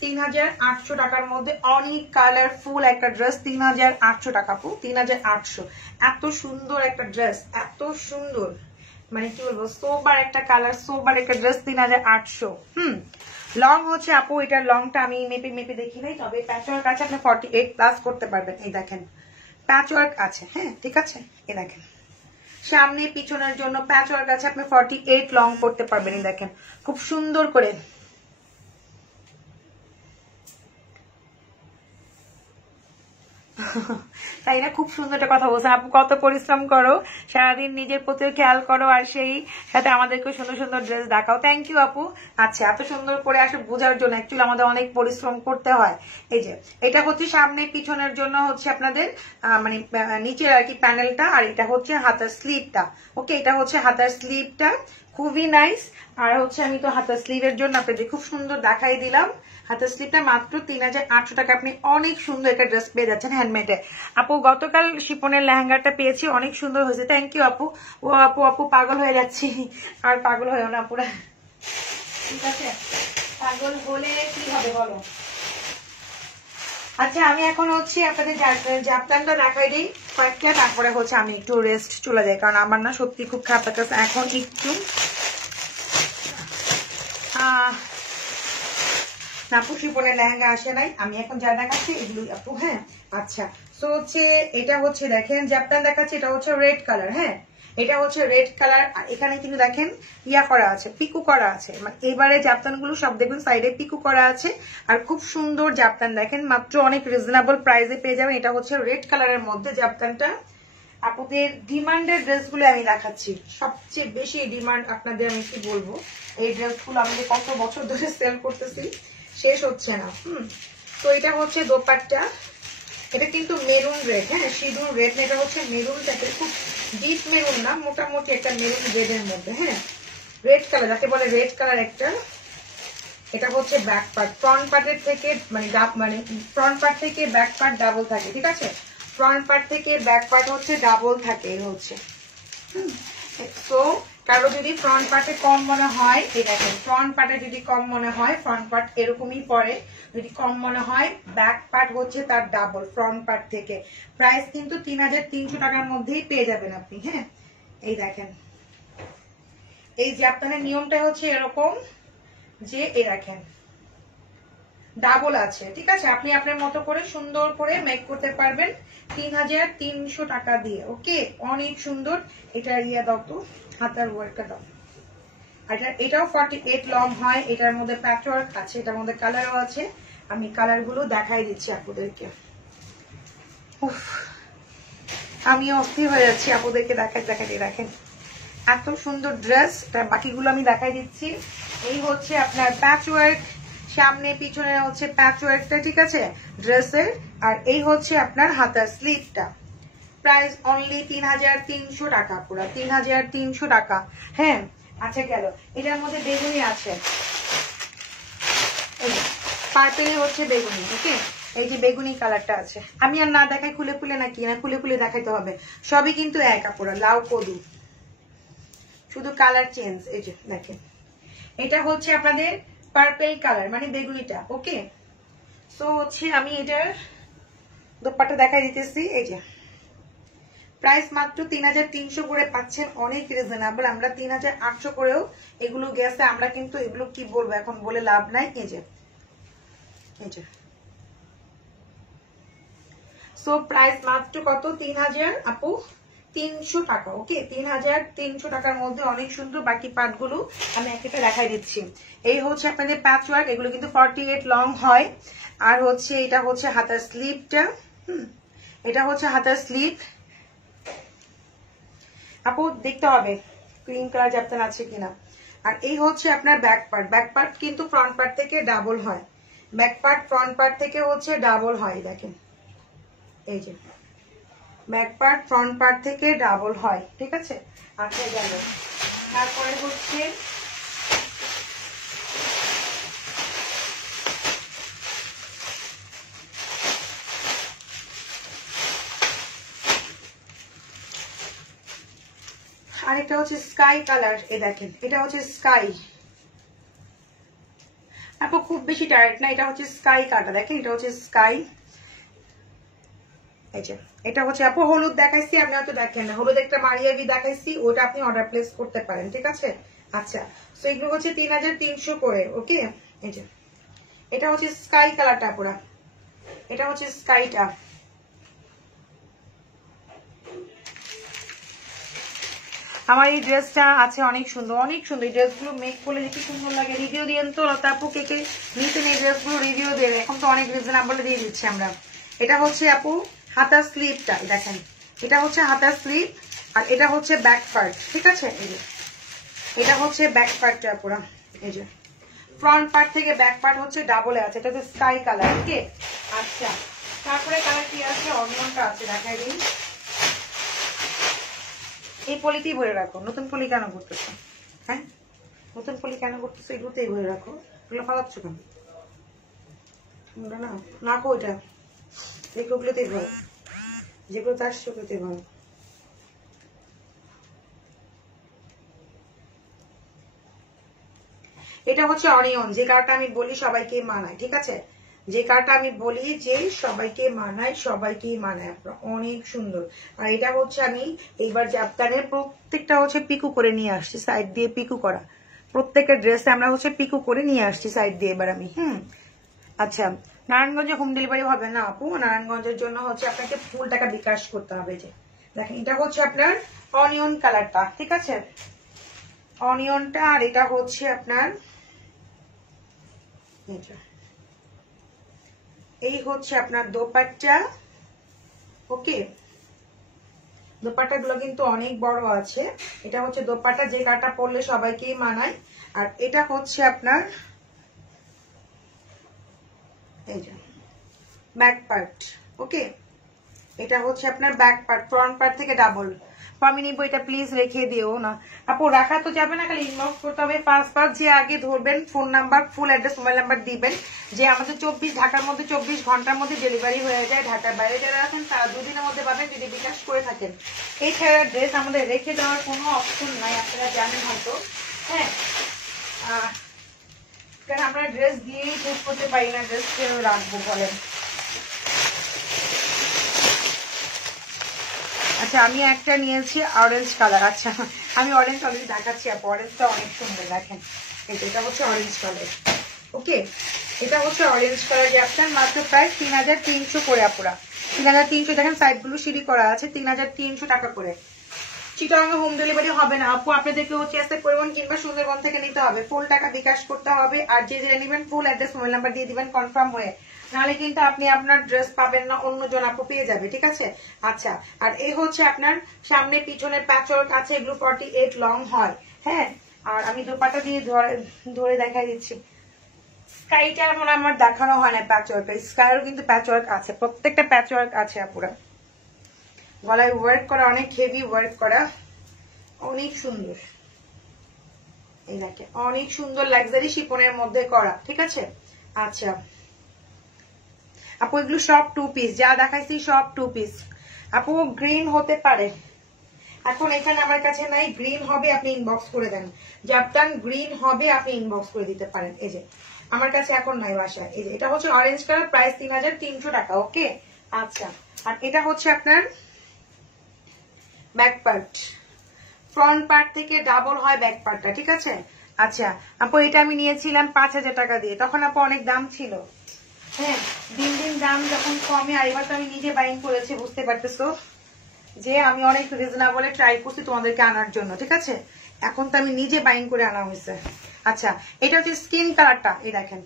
3800 টাকার মধ্যে অনেক কালারফুল একটা ড্রেস। 3800 টাকা আপু, 3800। এত সুন্দর একটা ড্রেস, এত সুন্দর, মানে কি বলবো, সোবার একটা কালার, সোবার একটা ড্রেস, 3800। লং হচ্ছে আপু, এটার লংটা আমি মেপে মেপে দেখি নাই, তবে প্যাচওয়ার্ক আছে, আপনি 48 প্লাস করতে পারবেন। এই দেখেন প্যাচওয়ার্ক আছে, হ্যাঁ ঠিক আছে। এই দেখেন সামনে পিছনের জন্য প্যাচওয়ার্ক আছে, আপনি 48 লং করতে পারবেন। এই দেখেন খুব সুন্দর করে। তাই না, খুব সুন্দর একটা কথা বলছেন আপু। কত পরিশ্রম করো, সারাদিন নিজের প্রতি খেয়াল করো, আর সেই সাথে আমাদেরকে সুন্দর সুন্দর ড্রেস দেখাও। থ্যাংক ইউ আপু। আচ্ছা, এত সুন্দর করে আসলে বোঝার জন্য অ্যাকচুয়ালি আমাদের অনেক পরিশ্রম করতে হয়। এই যে এটা হচ্ছে সামনে পিছনের জন্য হচ্ছে আপনাদের মানে নিচের আর কি প্যানেলটা, আর এটা হচ্ছে হাতার স্লিভটা। ওকে, এটা হচ্ছে হাতার স্লিভটা, খুবই নাইস। আর হচ্ছে আমি তো হাতার স্লিভের জন্য আপনাদের খুব সুন্দর দেখাই দিলাম। হাতের স্লিপটা মাত্র 3800 টাকা, আপনি অনেক সুন্দর একটা ড্রেস পেয়ে যাচ্ছেন হ্যান্ডমেডে। আপু গতকাল শিপনের লেহেঙ্গাটা পেয়েছি, অনেক সুন্দর হয়েছে। থ্যাংক ইউ আপু। ও আপু, আপু পাগল হয়ে যাচ্ছি। আর পাগল হয়েও না পুরা, ঠিক আছে? পাগল হলে কি হবে বলো? আচ্ছা, আমি এখন হচ্ছে আপনাদের জাপটানটা দেখাই দিই কয়েকটা, তারপরে হচ্ছে আমি একটু রেস্ট চলে যাই, কারণ আমার না সত্যি খুব খারাপ লাগছে এখন একটু। আপু শিপনের লেহেঙ্গা আসে নাই, আমি এখন যা দেখাচ্ছি এগুলোই আপু। হ্যাঁ আচ্ছা, তো হচ্ছে এটা হচ্ছে দেখেন জাপটান দেখাচ্ছি, এটা হচ্ছে রেড কালার। হ্যাঁ, এটা হচ্ছে রেড কালার। আর এখানে কিন্তু দেখেন ইয়া করা আছে, পিকু করা আছে। মানে এবারে জাপটান গুলো সব দেখবেন সাইডে পিকু করা আছে, আর খুব সুন্দর জাপটান দেখেন, মাত্র অনেক রিজনেবল প্রাইসে পেয়ে যাবেন। এটা হচ্ছে রেড কালারের মধ্যে জাপটানটা। আপুদের ডিমান্ডের ড্রেসগুলো আমি দেখাচ্ছি, সবচেয়ে বেশি ডিমান্ড আপনাদের, আমি কি বলবো, এই ড্রেসগুলো আমাদের কত বছর ধরে সেল করতেছি, শেষ হচ্ছে না। তো এটা হচ্ছে দোপাট্টা, এটা কিন্তু মেরুন রেড, হ্যাঁ সিঁদুর রেড, এটা হচ্ছে মেরুন টাইপের, খুব ডিপ মেরুন না, মোটামুটি একটা মেরুন রেড এর মধ্যে। হ্যাঁ, রেড কালার যাকে বলে রেড কালার একটা। এটা হচ্ছে ব্যাক পার্ট, ফ্রন্ট পার্টের থেকে মানে ফ্রন্ট পার্ট থেকে ব্যাক পার্ট ডাবল থাকে, ঠিক আছে? ফ্রন্ট পার্ট থেকে ব্যাক পার্ট হচ্ছে ডাবল থাকে, এই হচ্ছে। তো কারো যদি ফ্রন্ট পার্টে কম মনে হয়, এই দেখেন ফ্রন্ট পার্টে যদি কম মনে হয়, ফ্রন্ট পার্ট এরকমই পরে, যদি কম মনে হয় ব্যাক পার্ট হচ্ছে তার ডাবল ফ্রন্ট পার্ট থেকে। প্রাইস কিন্তু 3300 টাকার মধ্যেই পেয়ে যাবেন আপনি। হ্যাঁ, এই দেখেন এই যে আপনাদের নিয়মটা হচ্ছে এরকম যে এই দেখেন ডাবল আছে, ঠিক আছে? আপনি আপনার মতো করে সুন্দর করে মেক করতে পারবেন 3300 টাকা দিয়ে। ওকে, অনেক সুন্দর। এটা ইয়া দাও তো, হাতার ওয়ার্কটা দাও। আর এটাও 48 লং হয়, এটার মধ্যে প্যাচওয়ার্ক আছে, এটার মধ্যে কালারও আছে। আমি কালারগুলো দেখাই দিচ্ছি আপনাদেরকে। আমি অস্থির হয়ে যাচ্ছি আপনাদেরকে দেখাতে। দেখেন এত সুন্দর ড্রেস, বাকিগুলো আমি দেখাই দিচ্ছি। এই হচ্ছে আপনার প্যাচওয়ার্ক, সামনে পিছনে হচ্ছে প্যাচওয়ার্কটা, ঠিক আছে ড্রেসের। আর এই হচ্ছে আপনার হাতার স্লিভটা। প্রাইস অনলি 3300 টাকা, পুরো 3300 টাকা। হ্যাঁ আচ্ছা, গেল এটার মধ্যে বেগুনি আছে, পার্পেলে হচ্ছে বেগুনি। ওকে, এই যে বেগুনি কালারটা আছে, আমি আর না দেখাই খুলে খুলে, নাকি না খুলে খুলে দেখাইতে হবে? সবই কিন্তু এক আপুরা, লাউ কদু, শুধু কালার চেঞ্জ। এই যে দেখেন এটা হচ্ছে আপনাদের পার্পল কালার, মানে বেগুনিটা। ওকে, সো হচ্ছে আমি এটার দোপাট্টা দেখাই দিতেছি। এই যে প্রাইস মাত্র 3300 করে পাচ্ছেন, অনেক রিজনেবল। আমরা 3800 করেও এগুলো গেছে, আমরা কিন্তু এগুলো কি বলবো এখন বলে লাভ নাই। এই যে সো প্রাইস মাত্র কত? 3000 আপু 300 টাকা। ওকে, 3300 টাকার মধ্যে অনেক সুন্দর। বাকি পার্টগুলো আমি একটা দেখাই দিচ্ছি। এই হচ্ছে আপনাদের প্যাচওয়ার্ক, এগুলো কিন্তু 48 লং হয়। আর হচ্ছে এটা হচ্ছে হাতার স্লিভটা। এটা হচ্ছে হাতার স্লিভ। আপু দেখতে হবে ক্রিম কালার জাপটান আছে কিনা। আর এই হচ্ছে আপনার ব্যাক পার্ট, ব্যাক পার্ট কিন্তু ফ্রন্ট পার্ট থেকে ডাবল হয়, ব্যাক পার্ট ফ্রন্ট পার্ট থেকে হচ্ছে ডাবল হয়। দেখেন এই যে ব্যাক পার্ট ফ্রন্ট পার্ট থেকে ডাবল হয়, ঠিক আছে? আচ্ছা গেল, তারপরে হচ্ছে আরেকটা হচ্ছে স্কাই কালার। এ দেখেন এটা হচ্ছে স্কাই। আপু খুব খুব বেশি টাইট না, এটা হচ্ছে স্কাই কাটা, দেখেন এটা হচ্ছে স্কাই। এই যে এটা হচ্ছে আপু হলুদ দেখাইছি, আপনি হয়তো দেখেন না, হলুদ একটা মারিয়াবি দেখাইছি, ওটা আপনি অর্ডার প্লেস করতে পারেন, ঠিক আছে। আচ্ছা, তো এগুলো হচ্ছে 3300 করে, ওকে। এই যে এটা হচ্ছে স্কাই কালারটা পুরা, এটা হচ্ছে স্কাইটা। আমার এই ড্রেসটা আছে অনেক সুন্দর, অনেক সুন্দর। এই ড্রেসগুলো মেক করলে দেখি সুন্দর লাগে। রিভিউ দিয়েন তো লতা আপু, কে কে নিতেন এই ড্রেসগুলো রিভিউ দেবে, এখন তো অনেক রিজনেবল দিয়ে দিচ্ছি আমরা। এটা হচ্ছে আপু হাতার স্লিভটা, দেখেন এটা হচ্ছে হাতার স্লিভ, আর এটা হচ্ছে ব্যাক পার্ট, ঠিক আছে। এই যে এটা হচ্ছে ব্যাক পার্টটা পুরো, এই যে ফ্রন্ট পার্ট থেকে ব্যাক পার্ট হচ্ছে ডাবলে আছে, এটা হচ্ছে স্কাই কালার, ওকে। আচ্ছা, তারপরে কালার কি আছে, অনিয়নটা আছে, দেখাই দিন। এই পলিতেই ভরে রাখো, নতুন পলি কেন করতেছো? হ্যাঁ, নতুন পলি কেন করতেছো? এগুলোতেই ভরে রাখো, এগুলো ফালাচ্ছ কেন? না না কো, ওইটা এগুলোতেই ভরো, যেগুলো চাষ সেগুলোতেই ভরো। এটা হচ্ছে অনিয়ন, যে কালারটা আমি বলি সবাইকে মানায়, ঠিক আছে। যে কালারটা আমি বলি যে সবাইকে মানায়, সবাইকেই মানায়, আপনার অনেক সুন্দর। আর এটা হচ্ছে আমি এইবার জাপটানের প্রত্যেকটা হচ্ছে পিকু করে নিয়ে আসছি, সাইড দিয়ে পিকু করা, প্রত্যেকের ড্রেসে আমরা হচ্ছে পিকু করে নিয়ে আসছি সাইড দিয়ে এবার আমি। আচ্ছা, নারায়ণগঞ্জে হোম ডেলিভারি হবে না আপু, নারায়ণগঞ্জের জন্য হচ্ছে আপনাকে ফুল টাকা বিকাশ করতে হবে। যে দেখেন এটা হচ্ছে আপনার অনিয়ন কালারটা, ঠিক আছে, অনিয়নটা। আর এটা হচ্ছে আপনার এই হচ্ছে আপনার দোপাট্টা, ওকে। দোপাট্টা গুলো কিন্তু অনেক বড় আছে, এটা হচ্ছে দোপাট্টা, যে কাটা পরলে সবাইকেই মানায়। আর এটা হচ্ছে আপনার এই যে ব্যাক পার্ট, ওকে। এটা হচ্ছে আপনার ব্যাক পার্ট, ফ্রন্ট পার্ট থেকে ডাবল। আমি নিব এটা, প্লিজ রেখে দিও না আপু, রাখা তো যাবে না, খালি ইনবক্স করতে হবে। ফার্স্ট যে আগে ধরবেন phone number, full address, mobile number দিবেন, যে আমাদের 24 ঢাকার মধ্যে 24 ঘন্টার মধ্যে ডেলিভারি হয়ে যায়। ঢাকার বাইরে যারা আছেন তারা 2 দিনের মধ্যে পাবেন যদি বিকাশ করে থাকেন। এছাড়া ড্রেস আমাদের রেখে দেওয়ার কোনো অপশন নাই, আপনারা জানেন হয়তো, হ্যাঁ। কারণ আমরা ড্রেস দিয়েই চেক করতে পারি না, ড্রেস কেউ রাখবো বলেন। আচ্ছা, আমি একটা নিয়েছি অরেঞ্জ কালার। আচ্ছা, আমি অরেঞ্জ অলরেডি দেখাচ্ছি আপু, অরেঞ্জটা অনেক সুন্দর, দেখেন এটা হচ্ছে অরেঞ্জ কালার, ওকে। এটা হচ্ছে অরেঞ্জ কালার, যে আপনার মাত্র প্রাইস 3300 করে আপুরা, 3300। দেখেন সাইড গুলো সিঁড়ি করা আছে, 3300 টাকা করে। চিটাগাঙ্গে হোম ডেলিভারি হবে না আপু, আপনাদেরকে হচ্ছে আসতে পরিবহন কিংবা সুন্দরবন থেকে নিতে হবে, ফুল টাকা বিকাশ করতে হবে। আর যে নেবেন ফুল অ্যাড্রেস, মোবাইল নাম্বার দিয়ে দিবেন কনফার্ম হয়ে, নাহলে কিন্তু আপনি আপনার ড্রেস পাবেন না, অন্যজন আপু পেয়ে যাবে, ঠিক আছে। আচ্ছা, আর এই হচ্ছে আপনার সামনে পিছনের প্যাচওয়ার্ক আছে, এগুলো 48 লং হয়, হ্যাঁ। আর আমি দোপাটা দিয়ে ধরে দেখাই দিচ্ছি। স্কাইটা আমার দেখানো হয় না প্যাচওয়ার্ক, স্কাইয়েরও কিন্তু প্যাচওয়ার্ক আছে, প্রত্যেকটা প্যাচওয়ার্ক আছে আপুরা। গলায় ওয়ার্ক করা, অনেক হেভি ওয়ার্ক করা, অনেক সুন্দর। এই দেখে অনেক সুন্দর লাক্সারি শিপনের মধ্যে করা, ঠিক আছে। আচ্ছা আপু, এগুলো সব 2 পিস, যা দেখাইছি সব 2 পিস আপু। গ্রিন হতে পারে, এখন এখানে আমার কাছে নাই, গ্রিন হবে আপনি ইনবক্স করে দেন, জাপটান গ্রিন হবে আপনি ইনবক্স করে দিতে পারেন। এই যে আমার কাছে এখন নাই বাসায়। এই যে এটা হচ্ছে অরেঞ্জ কালার, প্রাইস 3300 টাকা, ওকে। আচ্ছা, আর এটা হচ্ছে আপনার ব্যাক পার্ট, ফ্রন্ট পার্ট থেকে ডাবল হয় ব্যাক পার্টটা, ঠিক আছে। আচ্ছা আপু, এটা আমি নিয়েছিলাম 5000 টাকা দিয়ে, তখন আপু অনেক দাম ছিল, হ্যাঁ। দিন দিন দাম যখন কমে, আর এবার তো আমি নিজে বাইং করেছি, বুঝতে পারতেছো যে আমি অনেক রিজনেবলে ট্রাই করছি তোমাদেরকে আনার জন্য, ঠিক আছে। এখন তো আমি নিজে বাইং করে আনা হয়েছে। আচ্ছা, এটা হচ্ছে স্কিন কালারটা, এই দেখেন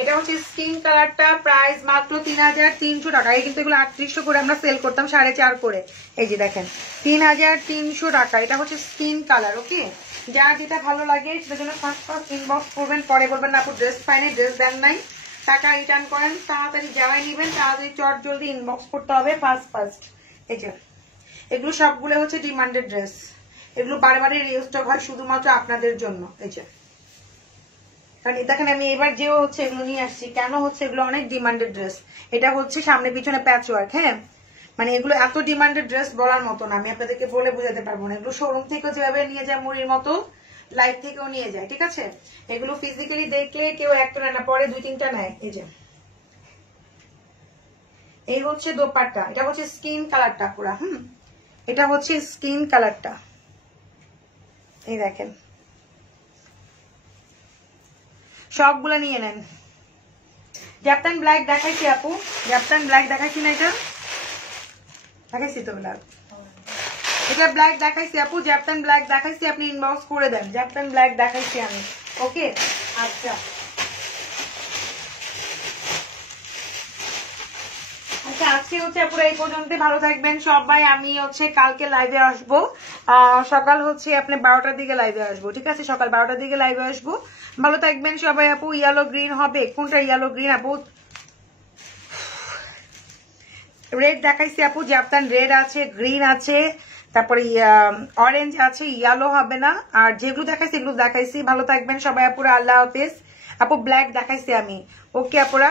এটা হচ্ছে স্কিন কালারটা, প্রাইস মাত্র 3300 টাকা। এই কিন্তু এগুলো 3800 করে আমরা সেল করতাম, 4.5 করে। এই যে দেখেন 3300 টাকা, এটা হচ্ছে স্কিন কালার, ওকে। যার যেটা ভালো লাগে সেটার জন্য ফার্স্ট ইনবক্স করবেন, পরে বলবেন না আপু ড্রেস পাইনি, ড্রেস দেন নাই, টাকা রিটার্ন করেন। তাড়াতাড়ি যাওয়াই নিবেন, তাড়াতাড়ি চট জলদি ইনবক্স করতে হবে ফার্স্ট। এই যে এগুলো সবগুলো হচ্ছে ডিমান্ডেড ড্রেস, এগুলো বারে রিস্টক হয় শুধুমাত্র আপনাদের জন্য। এই যে কারণ দেখেন আমি এবার যে হচ্ছে এগুলো নিয়ে আসছি, কেন হচ্ছে এগুলো অনেক ডিমান্ডেড ড্রেস। এটা হচ্ছে সামনে পিছনে প্যাচওয়ার্ক, হ্যাঁ। মানে এগুলো এত ডিমান্ডেড ড্রেস বলার মতো না, আমি আপনাদেরকে বলে বুঝাতে পারবো না। এগুলো শোরুম থেকে যেভাবে নিয়ে যায় মুড়ির মতো, লাইভ থেকেও নিয়ে যায়, ঠিক আছে? এগুলো ফিজিক্যালি দেখলে কেউ একটা নেয় না, পরে 2-3টা নেয়। এই যে এই হচ্ছে দোপাট্টা, এটা হচ্ছে স্কিন কালারটা পুরা। এটা হচ্ছে স্কিন কালারটা, এই দেখেন, সবগুলো নিয়ে নেন। জ্যাপটান ব্ল্যাক দেখাইছি আপু, জ্যাপটান ব্ল্যাক দেখাইছি না? এটা দেখাইছি তো ব্ল্যাক, এটা ব্ল্যাক দেখাইছি আপু, জ্যাপটান ব্ল্যাক দেখাইছি, আপনি ইনবক্স করে দেন। জ্যাপটান ব্ল্যাক দেখাইছি আমি, ওকে? আচ্ছা আচ্ছা, আজকে হচ্ছে পুরো এই পর্যন্ত। ভালো থাকবেন সবাই। আমি হচ্ছে কালকে লাইভে আসবো, সকাল হচ্ছে আপনি 12টার দিকে লাইভে আসবো, ঠিক আছে? সকাল 12টার দিকে লাইভে আসবো। ভালো থাকবেন সবাই আপু। ইয়েলো গ্রিন হবে, কোনটা ইয়েলো গ্রিন আপু? রেড দেখাইছি আপু, জাপান রেড আছে, গ্রিন আছে, তারপরে অরেঞ্জ আছে, ইয়েলো হবে না। আর যেগুলো দেখাইছি এগুলো দেখাইছি। ভালো থাকবেন সবাই আপুরা, আল্লাহ হাফেজ। আপু ব্ল্যাক দেখাইছি আমি, ওকে আপুরা।